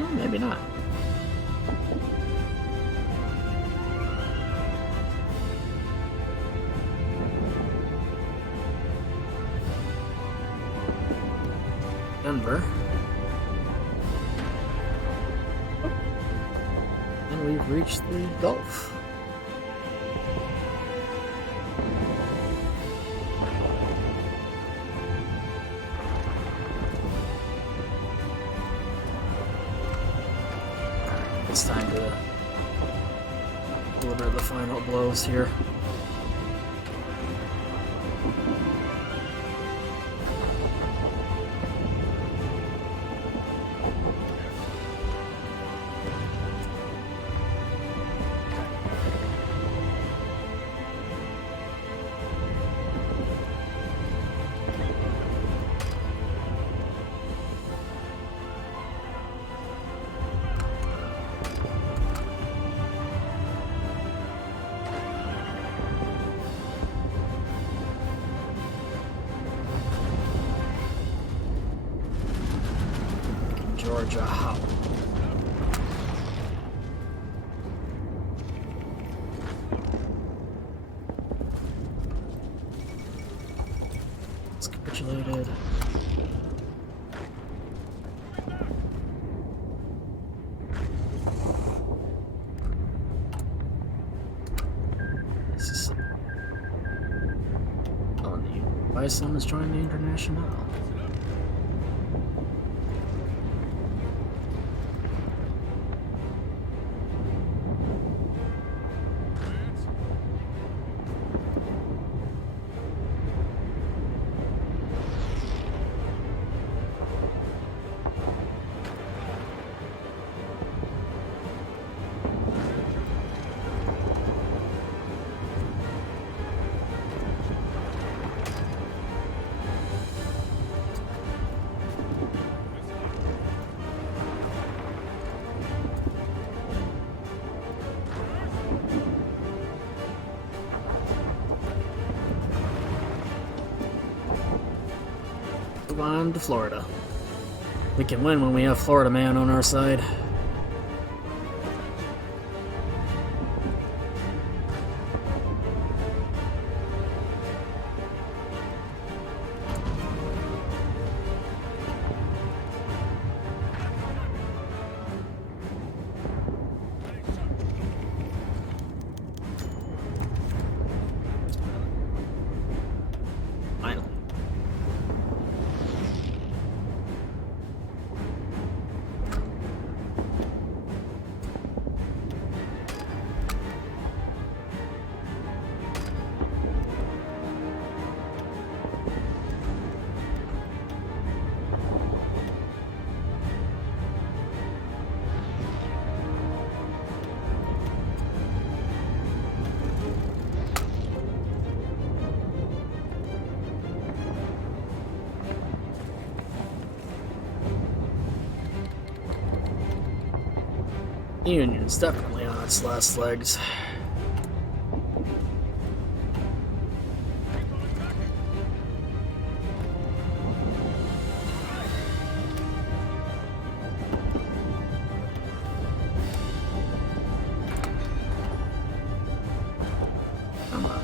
Well, maybe not. Denver. And we've reached the Gulf. It's time to deliver the final blows here. Georgia how? It's capitulated. This is oh, the Bison is joining the International. On to Florida. We can win when we have Florida man on our side. Finally. Union's definitely on its last legs. Come on.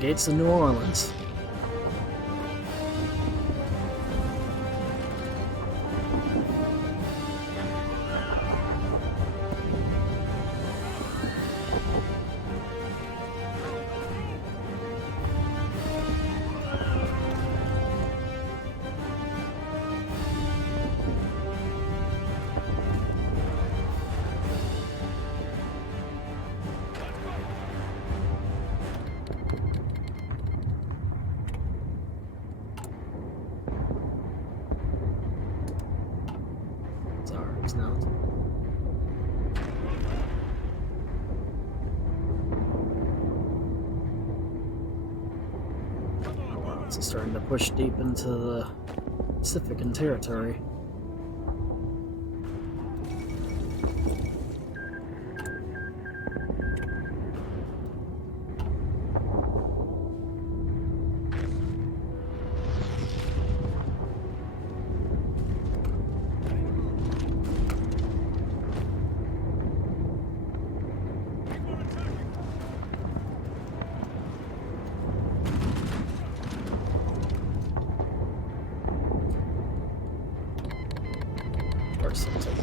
Gates of New Orleans. Now. It's starting to push deep into the Pacific territory. So I'll take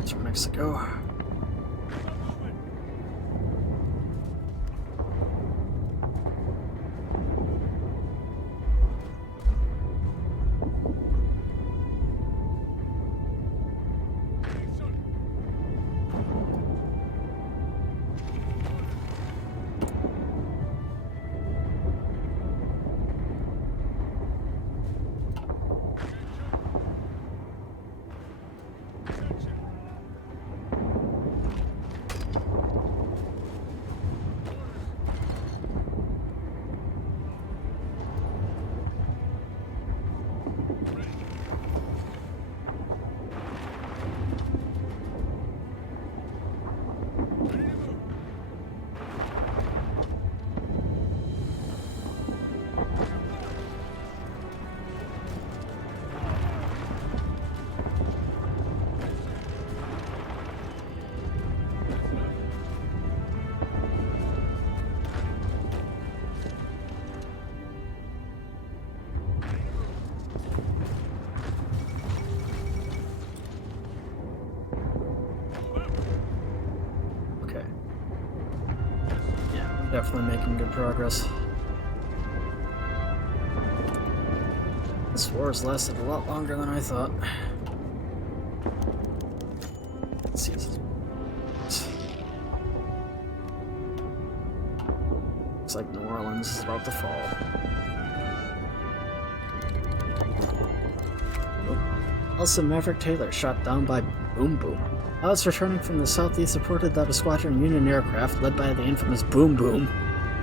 this from Mexico. Definitely making good progress. This war has lasted a lot longer than I thought. Let's see. Looks like New Orleans is about to fall. Also, Maverick Taylor shot down by Boom Boom. Pilots returning from the southeast reported that a squadron Union aircraft, led by the infamous Boom Boom,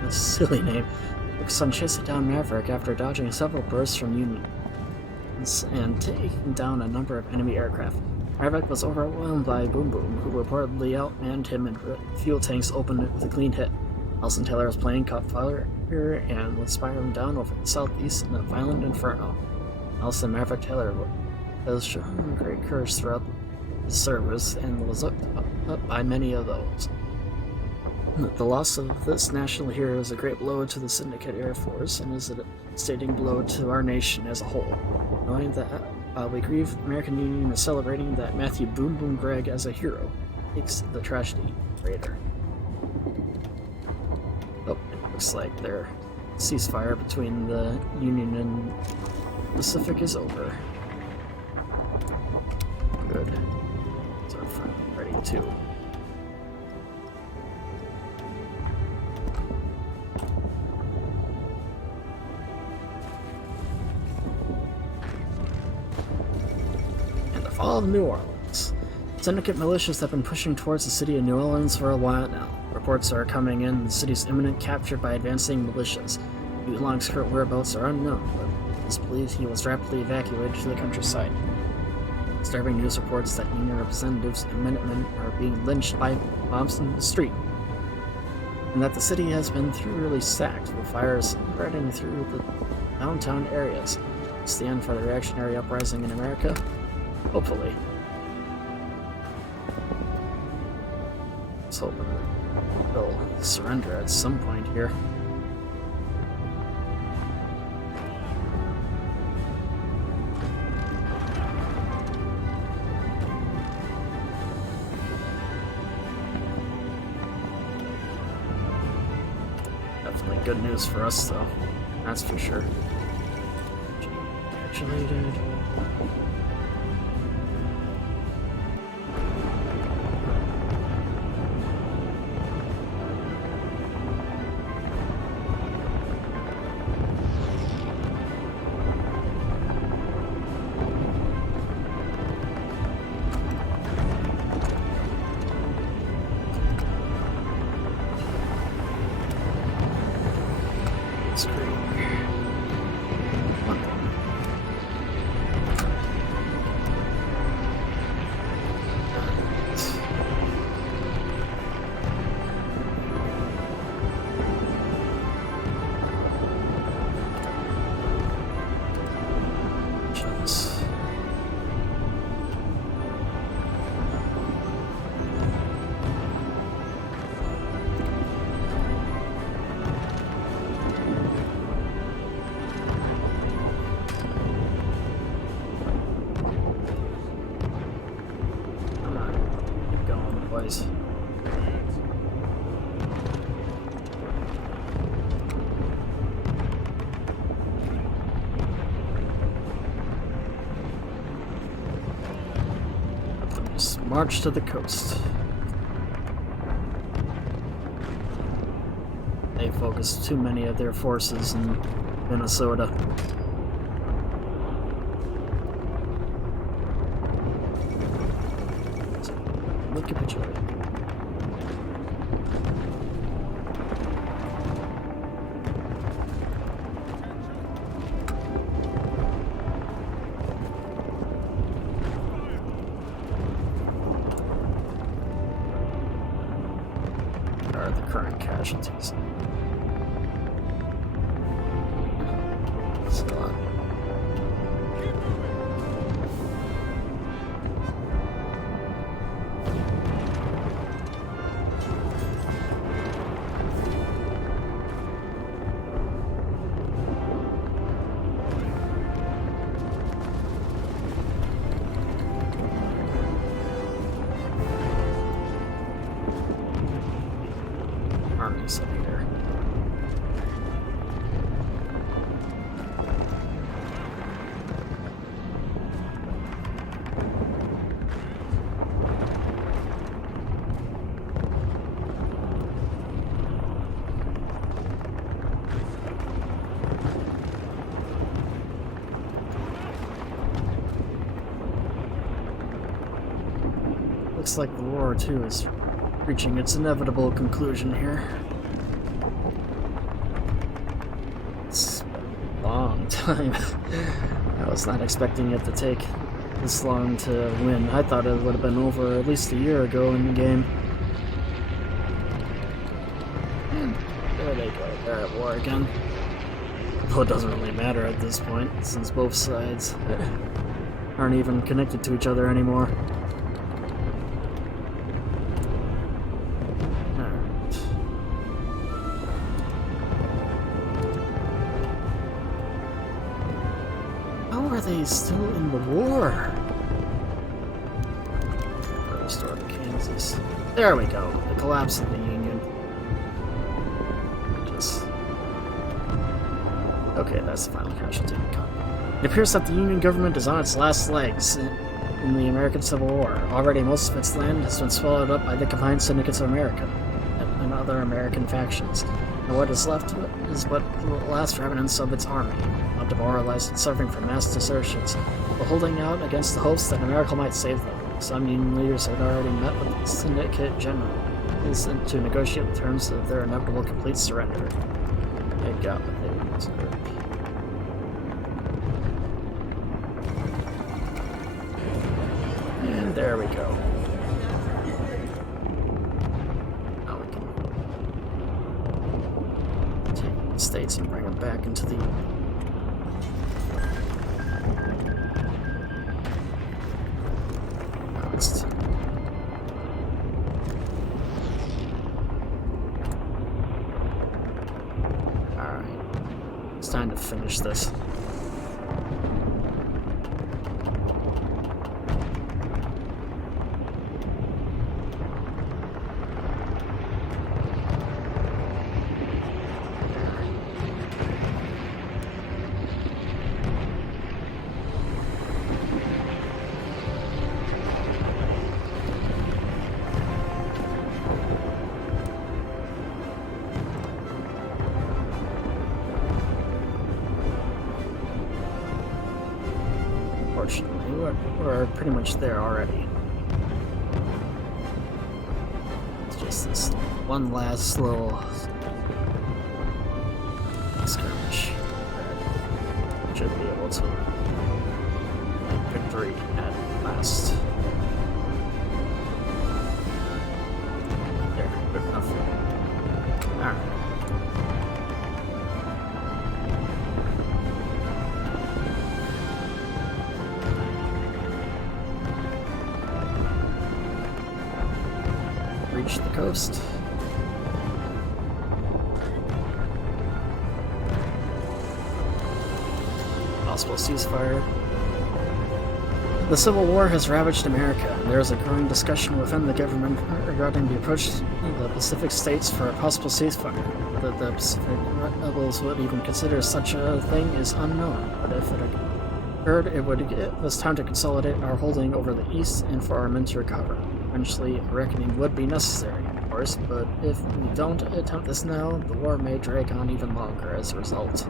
a silly name, focused on chasing down Maverick after dodging several bursts from Union and taking down a number of enemy aircraft. Maverick was overwhelmed by Boom Boom, who reportedly outmanned him and fuel tanks opened with a clean hit. Nelson Taylor's plane caught fire and was spiraling down over the southeast in a violent inferno. Nelson Maverick Taylor has shown great courage throughout his service and was looked up by many of those. The loss of this national hero is a great blow to the Syndicate Air Force and is a devastating blow to our nation as a whole. Knowing that while we grieve, the American Union is celebrating that Matthew Boom Boom Gregg as a hero makes the tragedy greater. Oh, it looks like their ceasefire between the Union and Pacific is over. Good. So our friend ready too. And the fall of New Orleans. Syndicate militias have been pushing towards the city of New Orleans for a while now. Reports are coming in the city's imminent capture by advancing militias. Long's current whereabouts are unknown, but it is believed he was rapidly evacuated to the countryside. Disturbing news reports that Union representatives and Minutemen are being lynched by bombs in the street, and that the city has been thoroughly sacked, with fires spreading through the downtown areas. It's the end for the reactionary uprising in America? Hopefully. Let's hope they'll surrender at some point here. Definitely good news for us, though. That's for sure. Congratulated. twice. Just march to the coast. They focused too many of their forces in Minnesota. Look at the are the current casualties. Armies up here. Looks like World War II is reaching its inevitable conclusion here. It's been a long time. I was not expecting it to take this long to win. I thought it would have been over at least a year ago in the game. And there they go, they're at war again. Though it doesn't really matter at this point, since both sides aren't even connected to each other anymore. Are they still in the war? Restore to Kansas. There we go. The collapse of the Union. Okay, that's the final casualty. It appears that the Union government is on its last legs in the American Civil War. Already most of its land has been swallowed up by the combined syndicates of America and other American factions. And what is left is but the last remnants of its army, not demoralized and suffering from mass desertions, but holding out against the hopes that America might save them. Some Union leaders had already met with the syndicate general to negotiate the terms of their inevitable complete surrender. They got what they deserved. And there we go. States and bring them back into the Union. Alright. It's time to finish this. We're pretty much there already. It's just this one last little skirmish that should be able to make victory at last. There, good enough. Alright. Reach the coast. Possible ceasefire. The Civil War has ravaged America, and there is a growing discussion within the government regarding the approach of the Pacific states for a possible ceasefire. Whether the Pacific rebels would even consider such a thing is unknown, but if it occurred, it was time to consolidate our holding over the East and for our men to recover. Eventually, a reckoning would be necessary, of course, but if we don't attempt this now, the war may drag on even longer as a result.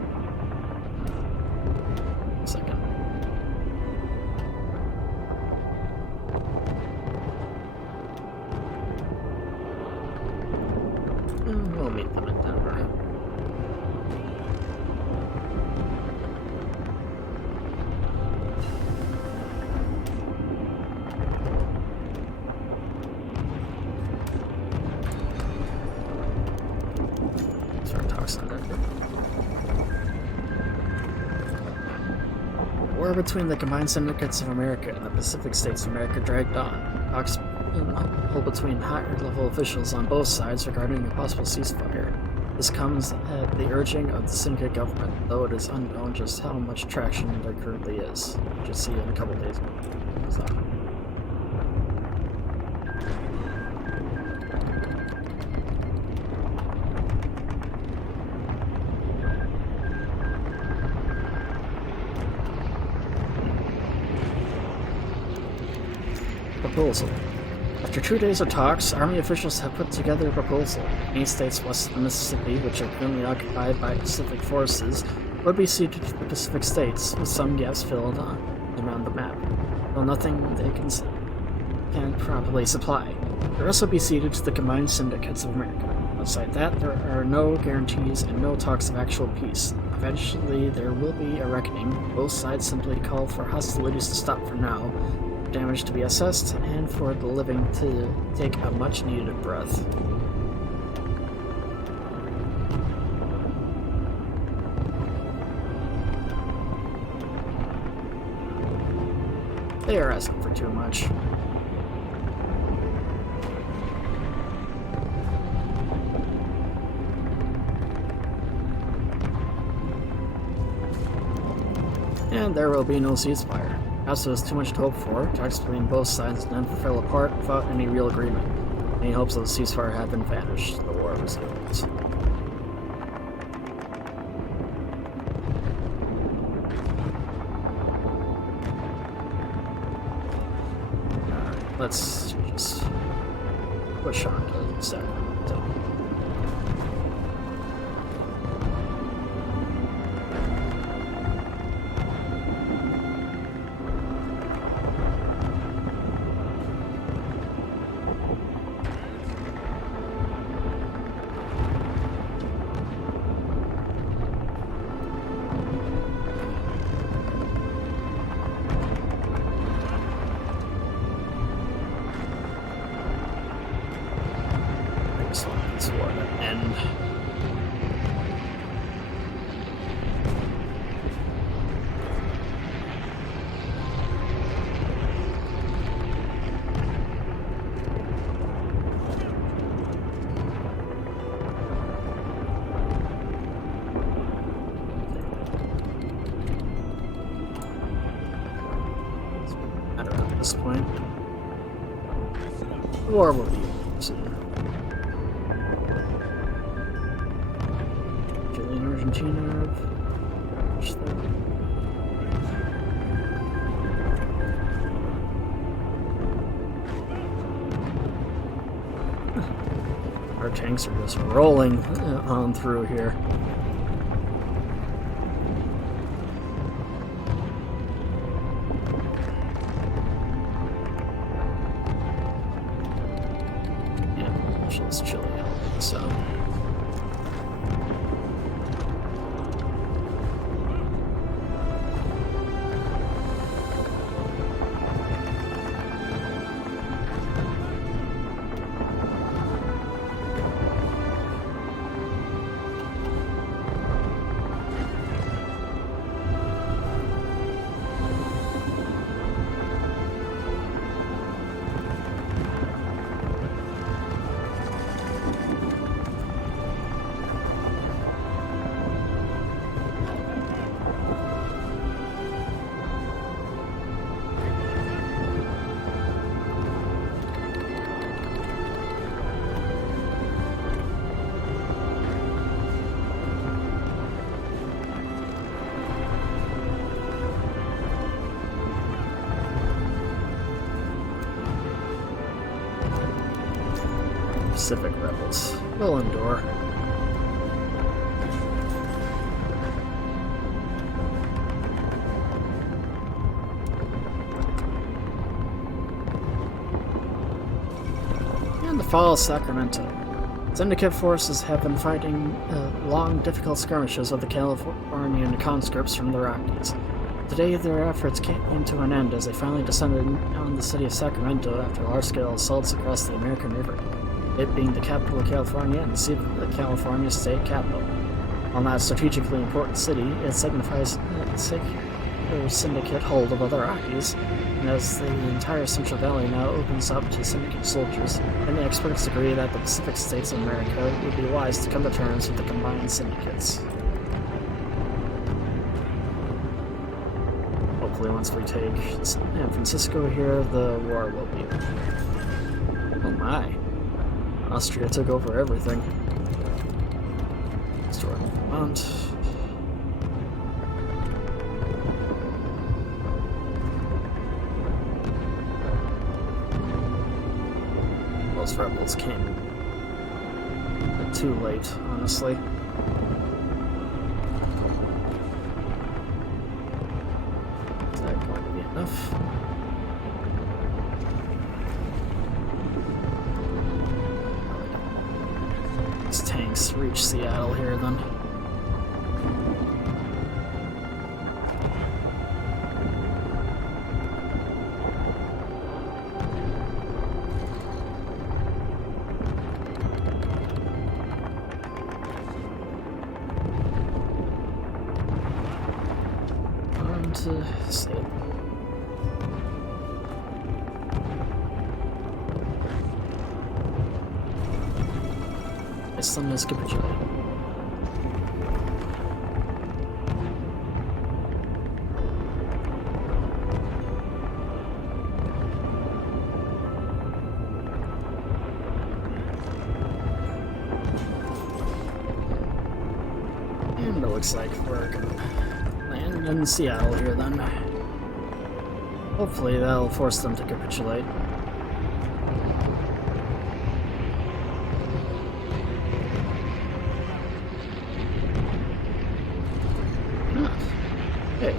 Second. We'll meet them in Denver. Start talks on Denver. War between the combined syndicates of America and the Pacific States of America dragged on. Talks between higher-level officials on both sides regarding a possible ceasefire. This comes at the urging of the syndicate government, though it is unknown just how much traction there currently is. We'll just see in a couple days. Proposal. After 2 days of talks, Army officials have put together a proposal. Any states west of the Mississippi, which are currently occupied by Pacific forces, would be ceded to the Pacific states, with some gaps filled around the map, though nothing they can properly supply. They will also be ceded to the combined syndicates of America. Outside that, there are no guarantees and no talks of actual peace. Eventually, there will be a reckoning. Both sides simply call for hostilities to stop for now, damage to be assessed, and for the living to take a much-needed breath. They are asking for too much. And there will be no ceasefire. Also, is too much to hope for. Talks between both sides then fell apart without any real agreement. Any hopes of the ceasefire have been vanished. The war resumes. Alright, let's just push on to Sacramento. At this point, the war will be soon. Chile and Argentina have reached there. Our tanks are just rolling on through here. It's chilly out, so. Pacific rebels will endure. And the fall of Sacramento. Syndicate forces have been fighting long, difficult skirmishes with the Californian conscripts from the Rockies. Today, their efforts came to an end as they finally descended on the city of Sacramento after large-scale assaults across the American River, it being the capital of California and the seat of the California state capital. While not a strategically important city, it signifies their syndicate hold of the Rockies, and as the entire Central Valley now opens up to syndicate soldiers, many experts agree that the Pacific States of America would be wise to come to terms with the combined syndicates. Hopefully once we take San Francisco here, the war will be over. Oh my. Austria took over everything. Destroyed Vermont. Those rebels came too late, honestly. Is that going to be enough? These tanks reach Seattle here then. To say it. Iceland has capitulated. And it looks like we're gonna land in Seattle here then. Hopefully that'll force them to capitulate. Not. Hey.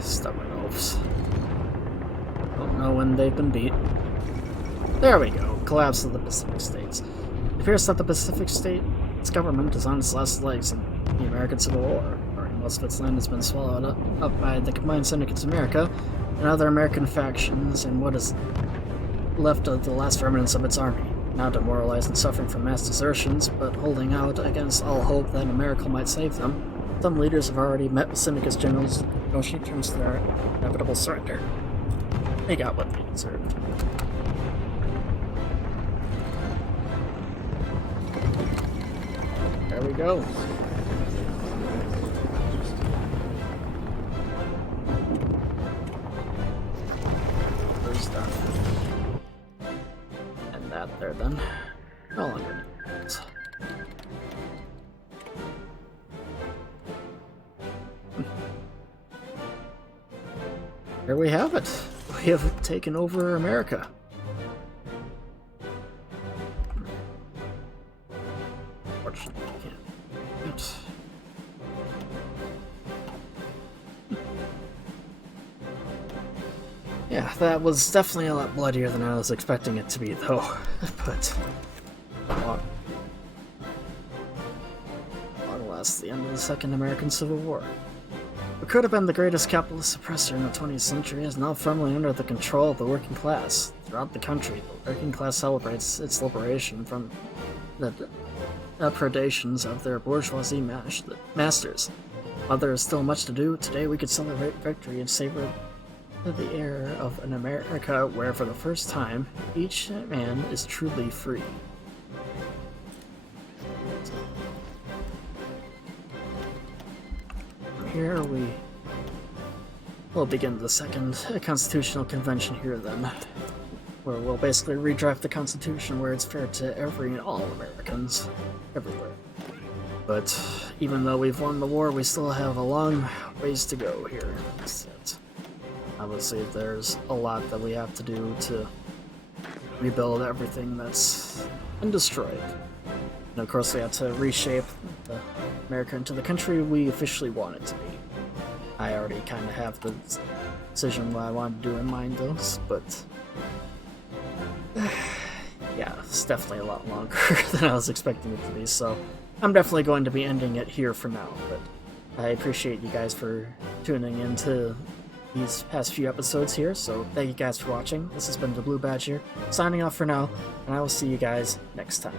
Stubborn oafs. Don't know when they've been beat. There we go. Collapse of the Pacific States. It appears that the Pacific States government is on its last legs in the American Civil War. Most of its land has been swallowed up by the combined syndicates of America and other American factions in what is left of the last remnants of its army. Now demoralized and suffering from mass desertions, but holding out against all hope that America might save them, some leaders have already met with syndicates generals to negotiate terms to their inevitable surrender. They got what they deserved. There we go. And that there then. No longer. There we have it. We have taken over America. Unfortunately, I can't. Yeah, that was definitely a lot bloodier than I was expecting it to be, though. But long last, the end of the Second American Civil War. What could have been the greatest capitalist oppressor in the 20th century is now firmly under the control of the working class. Throughout the country, the working class celebrates its liberation from the predations of their bourgeoisie masters. While there is still much to do, today we could celebrate victory and savor the era of an America where, for the first time, each man is truly free. From here we will begin the second constitutional convention here then, where we'll basically redraft the Constitution where it's fair to every and all Americans, everywhere. But even though we've won the war, we still have a long ways to go here. That's it. Obviously, there's a lot that we have to do to rebuild everything that's been destroyed. And of course, we have to reshape America into the country we officially want it to be. I already kind of have the decision what I want to do in mind, though, but yeah, it's definitely a lot longer than I was expecting it to be, so I'm definitely going to be ending it here for now, but I appreciate you guys for tuning into these past few episodes here, so thank you guys for watching. This has been TheBlueBadger, signing off for now, and I will see you guys next time.